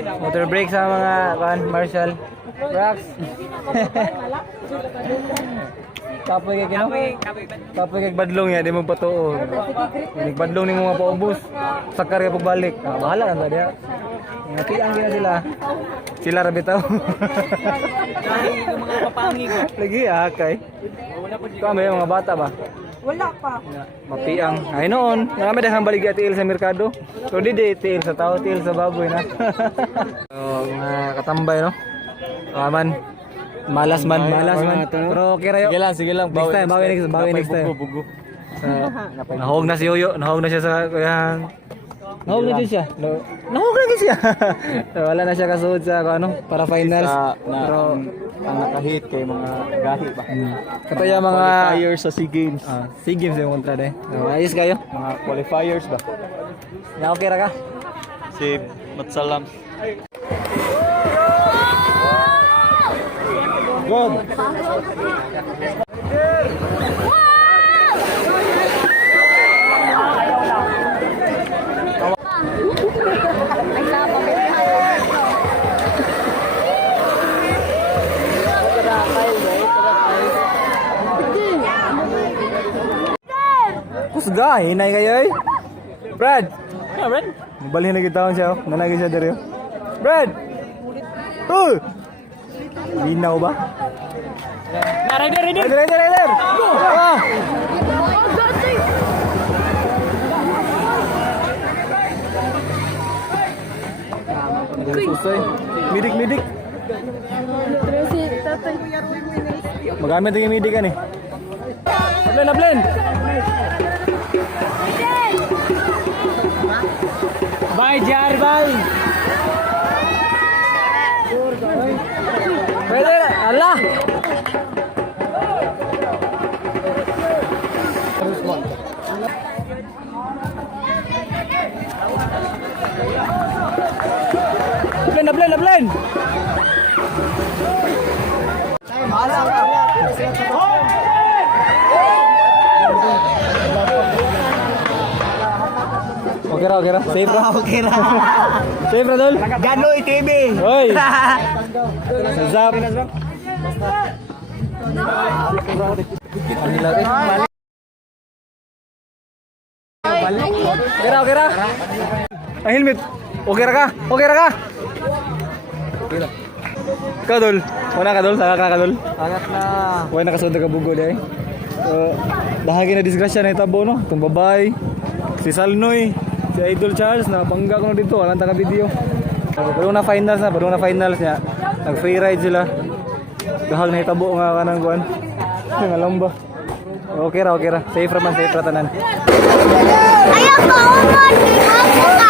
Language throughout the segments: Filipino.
Motor break sa mga Marshall. Rocks. Kapoy kay kino? Kapoy kay badlong ya, di mo patuo. Ning badlong ni mga paubos. Sakar ka pagbalik. Bahala na dia. Ngatian gina sila. Sila ra bitaw. Dahil yung mga papangi ko. Lagi kay. Kami mga bata ba? Wala pa. Mapiang. Ay noon, marami daghang baligya tiil sa merkado. So di tiil sa tao, tiil sa baboy na. So mga katambay no. Aman. Malas man. Pero okay rayo. Sige lang. Bawi next time. Nahog na si Yoyo, nahog na siya sa kuyahan. Nahog na din siya. Nahog na din siya. Wala na siya kasuod sa para finals. Pero ang nakahit kay mga gahi ba. Kataya mga qualifiers sa SEA Games. SEA Games yung kontra de. Ayos kayo. Mga qualifiers ba. Na okay ra ka? Si Matsalam. Good. Kusga, hinay kayo eh. Brad! Yeah, Brad. Balhin na kita siya. Nanagin siya dito. Brad! Linaw ba? Rider. Rider! Ah! Susay. Midik. Magamit yung midik kan eh. Ablen! Bye, Jarbal! Pwede! Allah! Ablen! Okay ra. Safe ra. Safe ra dol. Ganoy TV. Hoy. Zap. Okay ra. Ang helmet. Okay ra ka. Ka dol. Wala ka dol, saka ka dol. Angat na. Wala nakasunod ka bugo dai. Bahagi na disgrasya na itabo no. Itong babay. Si Salnoy. Si Idol Charles na pangga ko na dito, walang taga video. Baru na finals niya. Nag free ride sila. Kahag na hitabo nga kanang kuan. Ngalam ba? Okay ra. Safe ra tanan. Ayaw ko umon. Ako ka.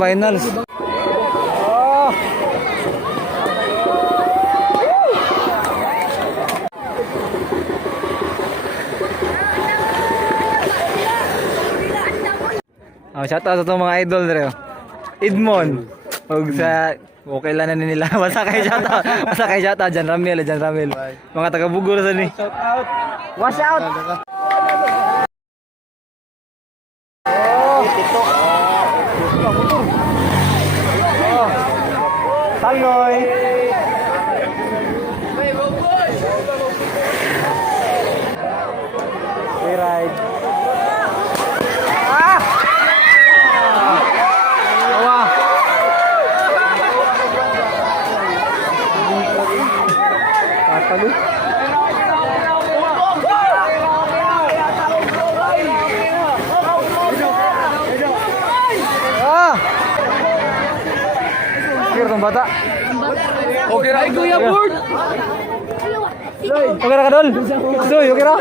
Finals. Shout out sa itong mga idol dito. Idmon. Huwag sa okay lang na nila. Basta kay shout out. Jan Ramil. Mga taga-Bugor sa ni. Shout out. Wash out. Salnoy. Ride. Katalu. Kira tong bata. Okay ra Kuya Board. Okay ra ka dol. Soy, okay ra.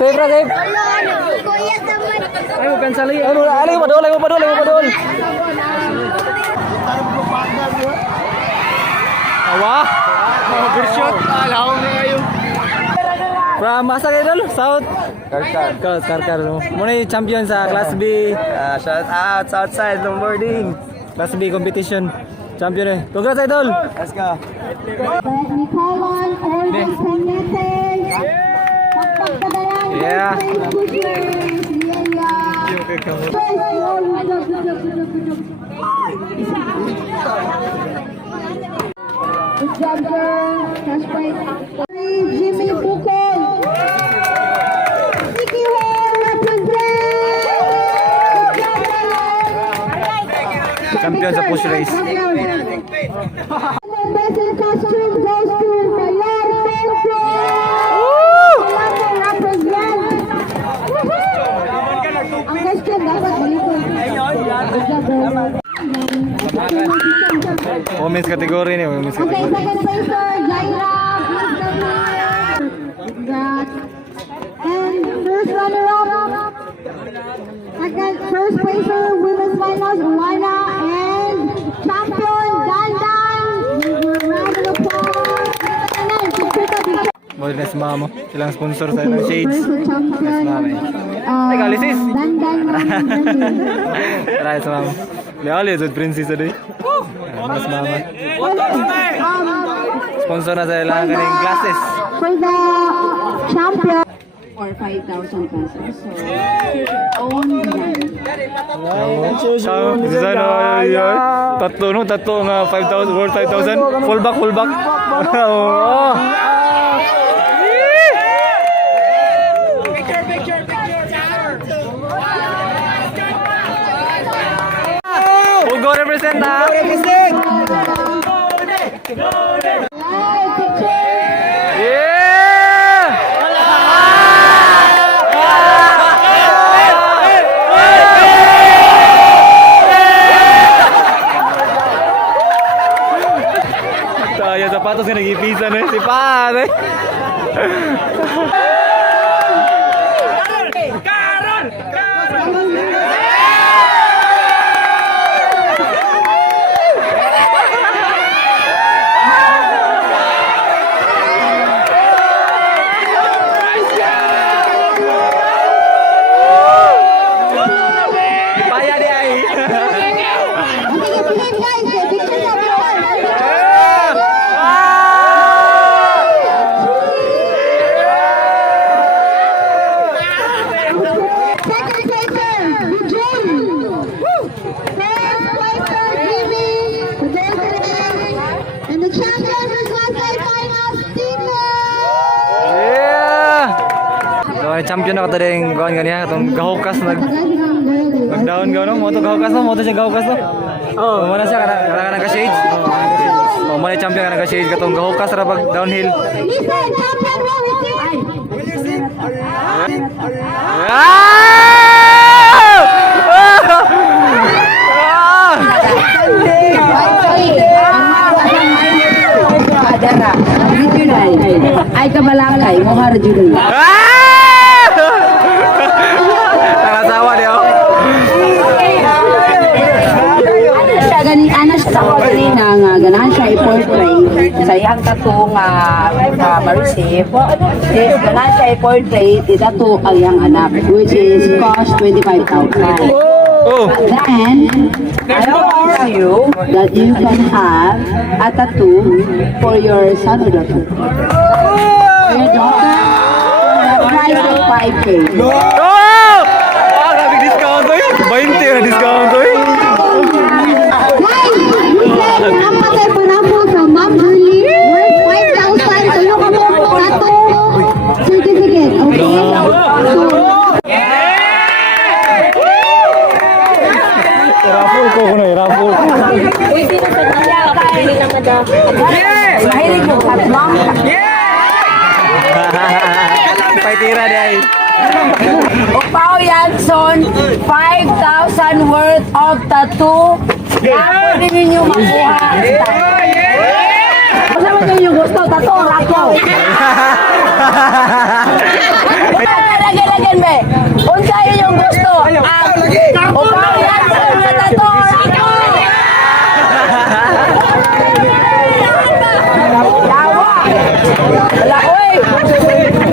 Safe ra. Kuya teman. Ayo cancel lagi. Ayo padol. Awa. Good shot. Alaw na kayo. From masa kayo dol? South? Karkar. Muna yung champion sa Class B. Shout out Southside Longboarding. Class B competition. Champion eh. Congrats idol! Let's go. Nicolon Yeah. Jimmy Bukol. Vicky Hall represent. Champion sa push race. The best in costume goes to Mayor Penso. Represent. Ang costume dapat balikin. Women's category ni, women's Okay, category. second placer, Jaira. Congrats. And first runner-up. First placer, women's finals, Luana. And champion, Dandan. Round of applause. Boy, na si mama. Silang sponsor sa ng shades. First champion. Ay, kalisis. Dandan. Tara sa mama. Leali, sa princess na mas mama. Sponsor na sa ilang kaning glasses. For the champion. Or 5,000 pesos. So, own brand. Tatlo no, tatlo nga 5,000 worth 5,000. Full back, full back. Oh. Ugo represent ha. Tayo sapatos nga nag-ipisan eh. Si pare. Paya di ay. And the champion is last finals, Tito! Yeah! So, champion na ka rin gawan ganyan. Itong gahukas nag-down gawan no? Moto gahukas no? Moto siya gahukas no? Oh, mana siya kana naka-shades. Oh, mana champion kana naka-shades katong gahukas ra pag downhill. Listen, champion will receive. Adara, dito na ay kamalakay, mohar jud. Nakasawa niyo. Anas sa ko kanina nga ganahan siya i-portray sa iyang tattoo nga ma-receive. Yes, ganahan siya i-portray i-tattoo ang iyang anak, which is cost 25,000. Oh. Then, I promise you that you can have a tattoo for your son or daughter. For your daughter, the price of 5K. Oh! Ah, grabe discount oy. 20 na discount oy. Guys, listen, napatay po na po sa Ma'am Julie. Worth 5,000. Tuyo ka po po na to certificate. Okay? So, Raffle ko kuno, raffle. Mahilig mo at mom. Paitira di ay. Pao Yanson, 5,000 worth of tattoo. Pwede ninyo makuha. Kung saan mo yung gusto, tattoo, rako. Lagyan, be. Kung saan yung gusto. O Pao Yanson, na tattoo, rako. Yawa. Wala, oy.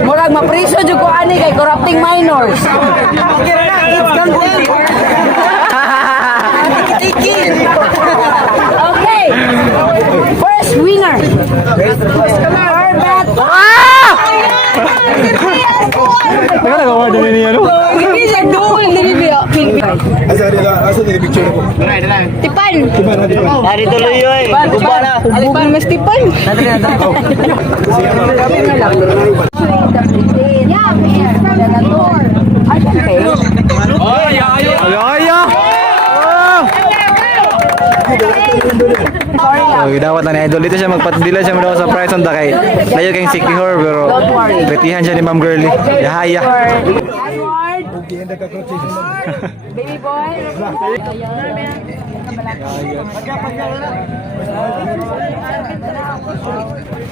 Murag mapriso jud ko ani kay corrupting minors. Okay. First winner. For that. Teka lang, Tipan. Ari tuloy yoy. Kumpa na. Bukong mas tipan. Yeah, man. Senator. Ay, okay. Alaya! Oh, gidawat na ni Idol dito siya magpatdila siya mo sa price on kay layo kay si Kihor pero betihan siya ni Ma'am Girlie. Yahaya. Edward. Baby boy.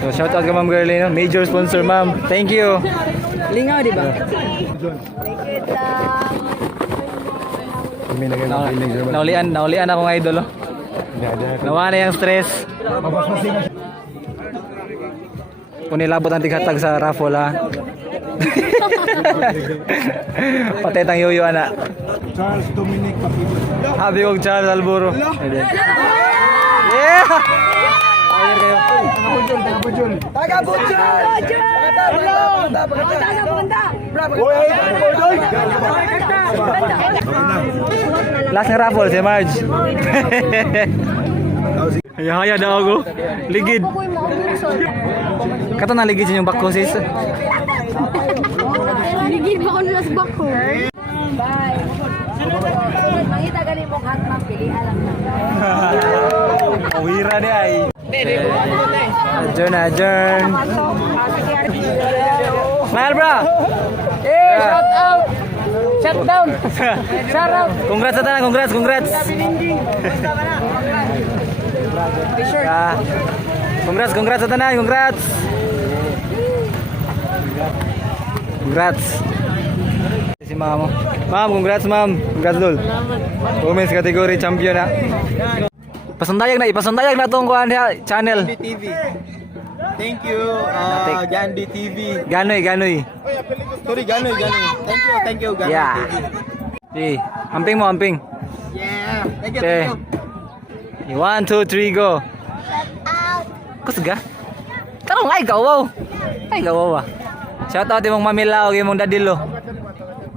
So shout out kay Ma'am Girlie, no? Major sponsor, Ma'am. Thank you. Lingaw, di ba? Naulian akong idol, oh. Nawa na yung stress. Kung nilabot ang tighatag sa raffle, ha. Patay tang yoyo, ana. Charles Dominic Papibo. Happy kong Charles Alburo. Yeah! Ayan kayo. Last na raffle si Marge. Haya daw ako. Ligid. Kato na ligid sa inyong bako sis. Ligid ba ko nila sa bako? Bye. Mangita galing mo kat mapilian lang. Awira di ay. Adjourn. Smile bro. Shout out. Shut down. Shout out. Congrats sa tanan, congrats. Ah, congrats sa tanan, congrats. Si ma'am. Ma'am, congrats ma'am. Congrats dul. Women's category champion ha. Ipasundayag na tong kuan channel. TV. Thank you, Gandhi TV. Ganoy. Sorry, Ganoy. Thank you, Gandhi Yeah. TV. Amping mo. Yeah. Thank Okay. you. 1, 2, 3, go. Kusga? Tarong ay gawaw. Ah. Shout out imong mamila o imong dadilo.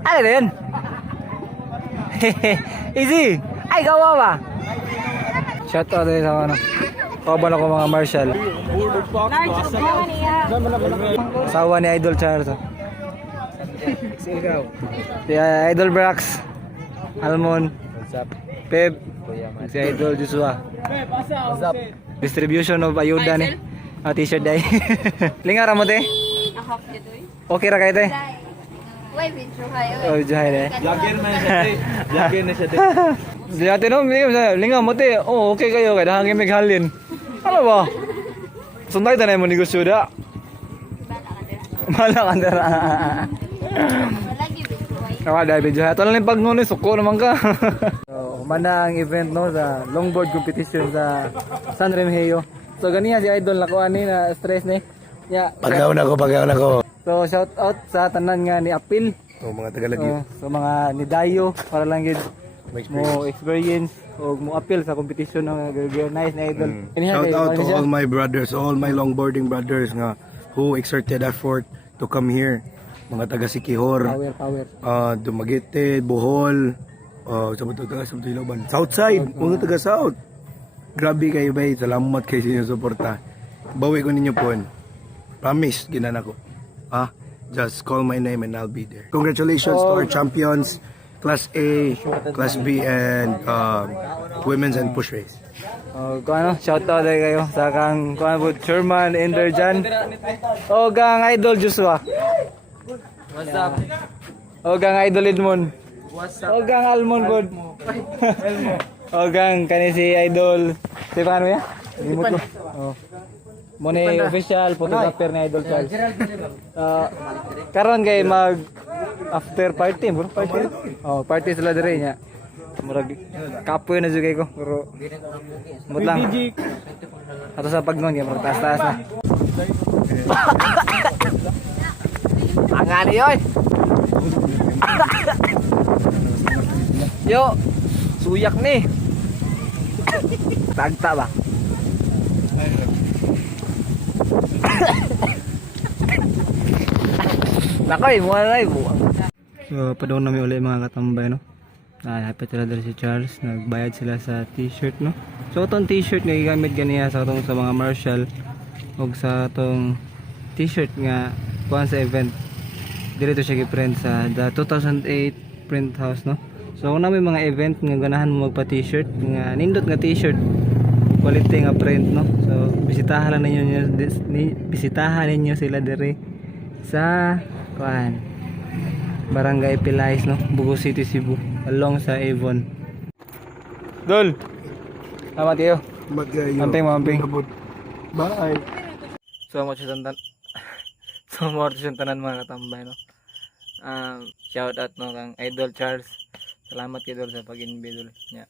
Ano din? Easy. Ay gawaw ba? Shout out din sa ano. Kaban ako mga Marshall. Sawa ni Idol Charles. Si Idol Brax. Almon. Pep. Si Idol Joshua. Distribution of ayuda ni. T-shirt day. Lingar mo te. Okay ra kay te. Uy, video kayo. Oh, jahay de. Vlogger na siya. Di ate no, lingaw mo te. Oh, okay kayo kay dahang imig halin. Ano ba? Sunday tanay mo negosyo da. Malak andara. Malagi video kayo. Nawa dai video. Ato lang pag ngono suko naman ka. So, humana ang event no sa longboard competition sa San Remigio. So ganiya si Idol nakuha ni na stress ni. Ya. Pagaw na ko. So shout out sa tanan nga ni Apil. Mga Tagalagyo. So mga ni Dayo para lang gid mo experience o mo appeal sa competition ng nice na Idol. Shout out to all my brothers, all my longboarding brothers nga who exerted effort to come here. Mga taga Sikihor, Power. Dumaguete, Bohol, sa Iloban, Southside, mga taga South. Grabe kayo bay, salamat kayo sa inyong suporta. Bawi ko ninyo po. Promise, ginan ako. Just call my name and I'll be there. Congratulations to our champions, Class A, Class B, and Women's and Push Race. Shout out day kayo sa kang Sherman Enderjan. O gang Idol Joshua. What's up? O gang Idol Edmond. O gang Almond God. O gang kani si Idol. Si paano ya? Limot ko. Oh. Muna official photographer ni Idol Charles. Karon kay mag after party, bro. Party sila dire nya. Murag kapoy na jud kay ko, pero mut lang. Ato sa pagnon kay taas-taas na. Angani oy. Yo, suyak ni. Tagta ba? Nakoy, mo na buwang. So, padong namin ulit mga katambay, no? Hapit sila dito si Charles, nagbayad sila sa t-shirt no. So itong t-shirt nga gigamit ganiya sa itong sa mga Marshall o sa itong t-shirt nga kuhan sa event. Dito siya gi-print sa the 2008 print house no. So kung na may mga event nga ganahan mo magpa t-shirt nga nindot nga t-shirt quality nga print no. So bisitahan lang ninyo sila dire sa kuhan Barangay Pilais no, Bugo City, Cebu, along sa Avon. Dol. Salamat kayo. Magayo. Amping. Bye. So much tantan. So much tanan mga katambay no. Shout out no kang Idol Charles. Salamat kay Idol sa pag-invite niya.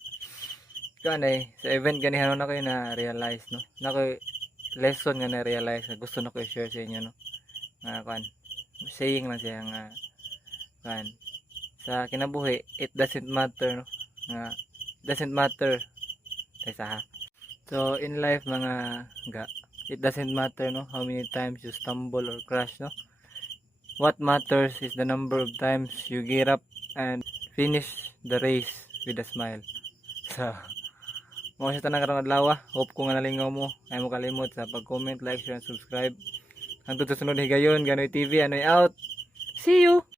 Kanay sa event ganihan na kayo na realize no. Na koy lesson nga na realize gusto na ko i-share sa inyo no. Nga kan saying lang siya nga kan sa kinabuhi it doesn't matter no. Nga doesn't matter sa so in life mga ga it doesn't matter no how many times you stumble or crash no. What matters is the number of times you get up and finish the race with a smile. So mo siya tanang karong adlaw. Hope ko nga nalingaw mo ay mo kalimot sa pag-comment, like, share, and subscribe. Hangtod sa sunod higayon Ganoy TV Anoy out. See you.